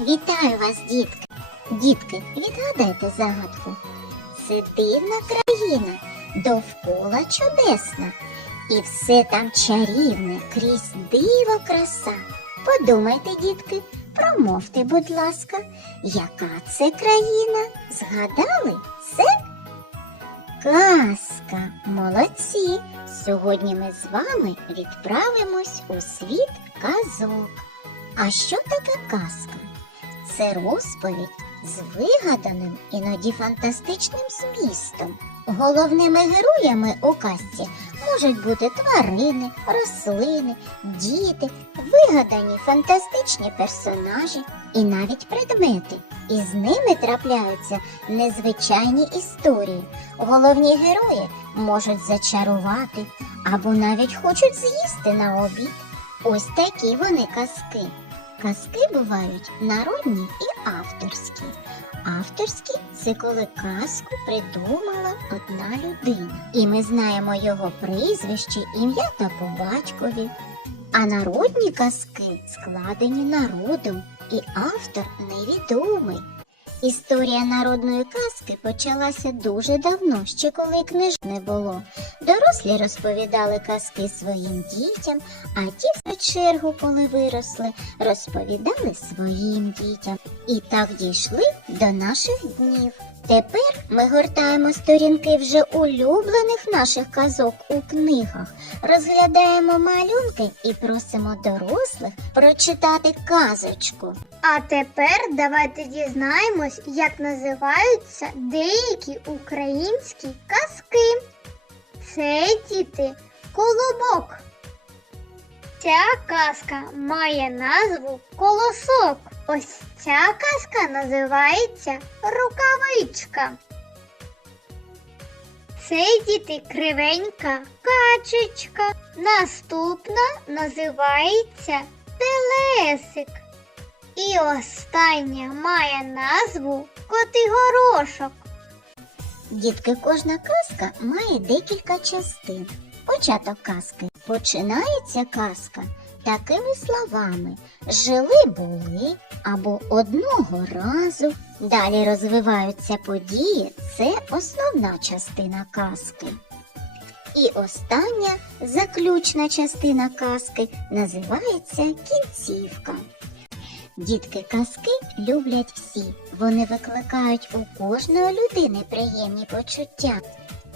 Вітаю вас, дітки. Дітки, відгадайте загадку. Це дивна країна, довкола чудесна. І все там чарівне, крізь диво краса. Подумайте, дітки, промовте, будь ласка, яка це країна? Згадали? Це казка. Молодці! Сьогодні ми з вами відправимось у світ казок. А що таке казка? Це розповідь з вигаданим, іноді фантастичним змістом. Головними героями у казці можуть бути тварини, рослини, діти, вигадані фантастичні персонажі і навіть предмети. І з ними трапляються незвичайні історії. Головні герої можуть зачарувати або навіть хочуть з'їсти на обід. Ось такі вони казки. Казки бувають народні і авторські. Авторські це коли казку придумала одна людина. І ми знаємо його прізвище, ім'я та по батькові. А народні казки складені народом, і автор невідомий. Історія народної казки почалася дуже давно, ще коли книж не було. Дорослі розповідали казки своїм дітям, а ті, в чергу, коли виросли, розповідали своїм дітям. І так дійшли до наших днів. Тепер ми гортаємо сторінки вже улюблених наших казок у книгах, розглядаємо малюнки і просимо дорослих прочитати казочку. А тепер давайте дізнаємось, як називаються деякі українські казки. Це діти колобок. Ця казка має назву Колосок. Ось ця казка називається Рукавичка. Це діти кривенька качечка. Наступна називається Телесик. І остання має назву Котигорошок. Дітки, кожна казка має декілька частин. Початок казки. Починається казка такими словами жили були або одного разу. Далі розвиваються події. Це основна частина казки. І остання заключна частина казки називається кінцівка. Дітки казки люблять всі. Вони викликають у кожної людини приємні почуття.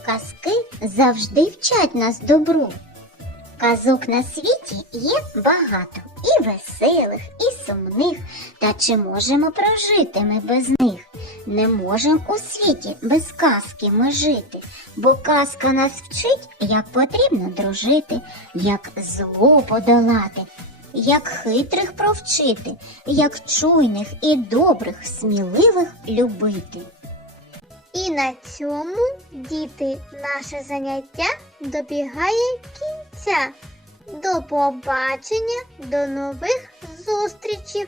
Казки завжди вчать нас добру. Казок на світі є багато і веселих, і сумних. Та чи можемо прожити ми без них? Не можемо у світі без казки ми жити, бо казка нас вчить, як потрібно дружити, як зло подолати, як хитрих провчити, як чуйних і добрих, сміливих любити. І на цьому, діти, наше заняття добігає кінця. До побачення, до нових зустрічей!